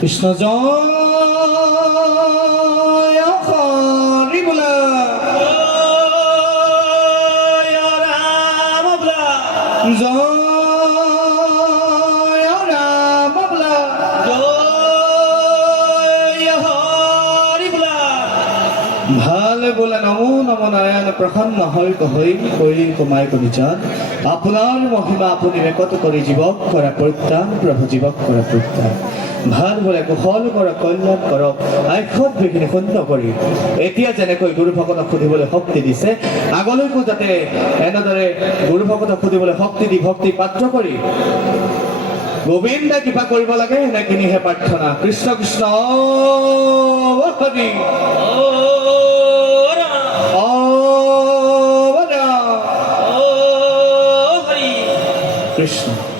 কৃষ্ণ জয় হৰি বলা জয় ৰাম বলা ভাল বোলা নমো নম নাৰায়ণ প্ৰসন্ন হৈ কৰি কমাই কবিচান আপোনাৰ মহিমা আপুনি ৰেকত কৰি জীৱক কৰা পৰিত্ৰাণ প্ৰভু জীৱক কৰা পৰিত্ৰাণ ভাল বোলে কুশল কৰক কল্যাণ কৰক আইসত বিঘিনি শূন্য কৰি এতিয়া যেনেকৈ গুৰু ভকতক সুধিবলৈ শক্তি দিছে আগলৈকো যাতে এনেদৰে গুৰু ভকতক সুধিবলৈ শক্তি দি ভক্তি পাত্ৰ কৰি গোবিন্দা কৃপা কৰিব লাগে এনেখিনিহে প্ৰাৰ্থনা কৃষ্ণ কৃষ্ণ হৰি কৃষ্ণ